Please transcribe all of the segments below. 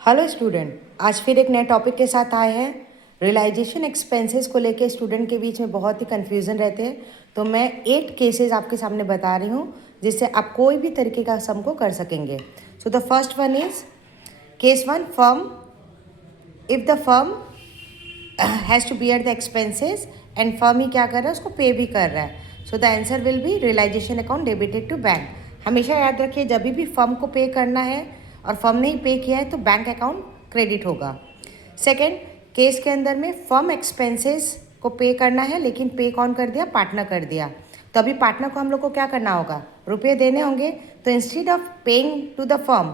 Hello student, आज फिर एक नए टॉपिक के साथ आए हैं। रियलाइजेशन एक्सपेंसेस को लेके स्टूडेंट के बीच में बहुत ही कन्फ्यूज़न रहते हैं, तो मैं 8 केसेस आपके सामने बता रही हूँ जिससे आप कोई भी तरीके का सम को कर सकेंगे। So the first one is case one, firm if the firm has to bear the expenses and firm ही क्या कर रहा है, उसको पे भी कर रहा है। So the answer will be realisation account debited to bank. हमेशा याद रखिए, जब भी फर्म को पे करना है और फर्म ने ही पे किया है तो बैंक अकाउंट क्रेडिट होगा। सेकेंड केस के अंदर में फर्म एक्सपेंसेस को पे करना है, लेकिन पे कौन कर दिया, पार्टनर कर दिया। तो अभी पार्टनर को हम लोग को क्या करना होगा, रुपये देने होंगे। तो instead of paying to the firm,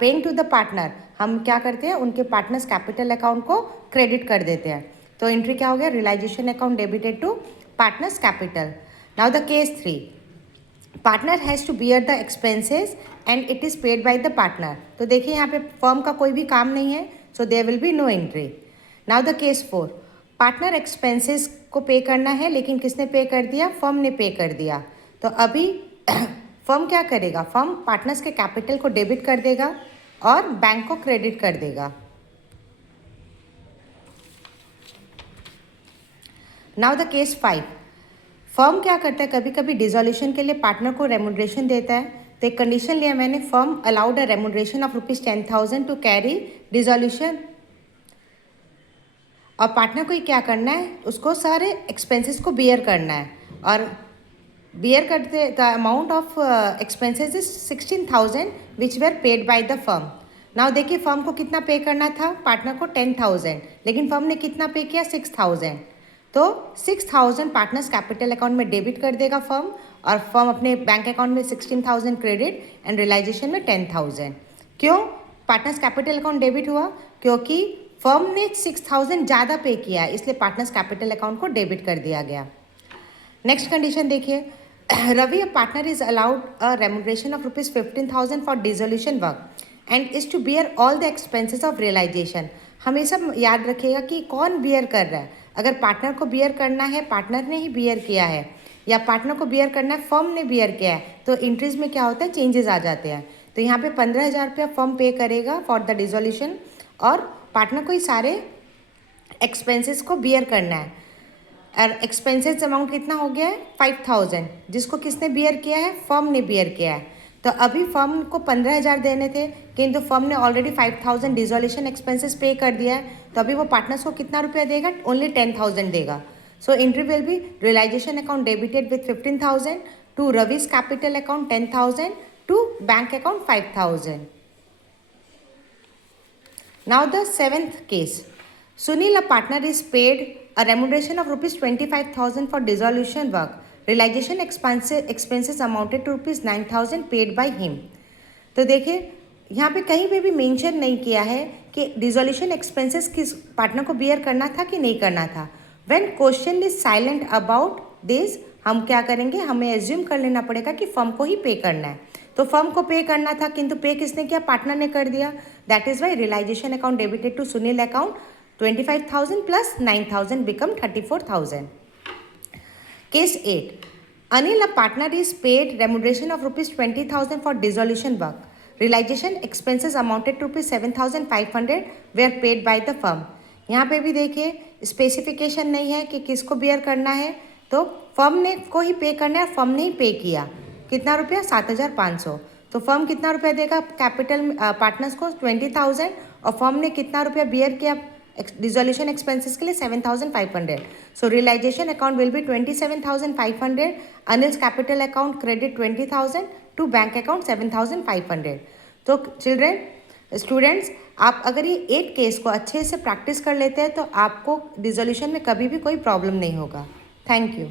paying to the partner, हम क्या करते हैं, उनके पार्टनर्स कैपिटल अकाउंट को क्रेडिट कर देते हैं। तो एंट्री क्या हो गया, realisation account debited to partners capital. Now the case three, partner has to bear the expenses and it is paid by the partner. तो देखिए यहाँ पे फर्म का कोई भी काम नहीं है, so there will be no entry. Now the case four, partner expenses को पे करना है, लेकिन किसने पे कर दिया, फर्म ने पे कर दिया। तो अभी फर्म क्या करेगा, फर्म पार्टनर्स के कैपिटल को डेबिट कर देगा और बैंक को क्रेडिट कर देगा। Now the case five, firm क्या करता है, कभी कभी डिसोल्यूशन के लिए पार्टनर को रेमुनरेशन देता है। तो एक कंडीशन लिया मैंने, firm allowed a remuneration of ₹10,000 to carry dissolution. और पार्टनर को ही क्या करना है, उसको सारे एक्सपेंसेस को बियर करना है। और बियर करते the amount of expenses is 16,000 which were paid by the firm. Now देखिए फर्म को कितना पे करना था, पार्टनर को 10,000, लेकिन फर्म ने कितना पे किया, 6,000। तो 6,000 पार्टनर्स कैपिटल अकाउंट में डेबिट कर देगा फर्म, और फर्म अपने बैंक अकाउंट में 16,000 क्रेडिट एंड रियलाइजेशन में 10,000। क्यों पार्टनर्स कैपिटल अकाउंट डेबिट हुआ, क्योंकि फर्म ने 6,000 ज़्यादा पे किया है, इसलिए पार्टनर्स कैपिटल अकाउंट को डेबिट कर दिया गया। नेक्स्ट कंडीशन देखिए, Ravi a partner is allowed a remuneration of ₹15,000 for dissolution work and is to bear all the expenses of realisation. हमेशा याद रखिएगा कि कौन बियर कर रहा है। अगर पार्टनर को बियर करना है, पार्टनर ने ही बियर किया है, या पार्टनर को बियर करना है, फर्म ने बियर किया है, तो इंट्रीज में क्या होता है, चेंजेस आ जाते हैं। तो यहाँ पे 15,000 रुपया फर्म पे करेगा फॉर द डिसोल्यूशन, और पार्टनर को ही सारे एक्सपेंसेस को बियर करना है। और एक्सपेंसेस अमाउंट कितना हो गया है, 5,000, जिसको किसने बियर किया है, फर्म ने बियर किया है। तो अभी फर्म को 15,000 देने थे, किंतु फर्म ने ऑलरेडी 5,000 डिसोल्यूशन एक्सपेंसेस पे कर दिया है। तो अभी वो पार्टनर्स को कितना रुपया देगा, ओनली 10,000 देगा। So entry will be realisation account debited with 15,000 to Ravi's capital account 10,000 to bank account 5,000। Now the seventh case, Sunil, a partner, is paid a remuneration of ₹25,000 for dissolution work. Realization expenses amounted to ₹9,000 paid by him. तो देखिए यहाँ पे कहीं पे भी mention नहीं किया है कि डिसोल्यूशन एक्सपेंसेस किस पार्टनर को बियर करना था कि नहीं करना था। When question is silent about this, हम क्या करेंगे, हमें एज्यूम कर लेना पड़ेगा कि फर्म को ही पे करना है। तो फर्म को पे करना था, किंतु पे किसने किया, पार्टनर ने कर दिया। That is why realisation account debited to Sunil account 25,000 plus 9,000 become 34,000. Case 8. Anil, a partner, is paid remuneration of ₹20,000 for dissolution work. Realization expenses amounted to ₹7,500 were paid by the firm. यहाँ पे भी देखिए specification नहीं है कि किसको beer करना है, तो फर्म ने को ही पे करना है, फर्म ने ही पे किया। कितना रुपया, 7,500। तो फर्म कितना रुपया देगा कैपिटल पार्टनर्स को, 20,000, और फर्म ने कितना रुपया बियर किया डिसोल्यूशन एक्सपेंसेस के लिए, 7,500. So realization account will be 27,500. Anil's capital account credit 20,000 to bank account 7,500. तो चिल्ड्रेन, स्टूडेंट्स, आप अगर ये 8 केस को अच्छे से प्रैक्टिस कर लेते हैं तो आपको डिसोल्यूशन में कभी भी कोई प्रॉब्लम नहीं होगा। Thank you.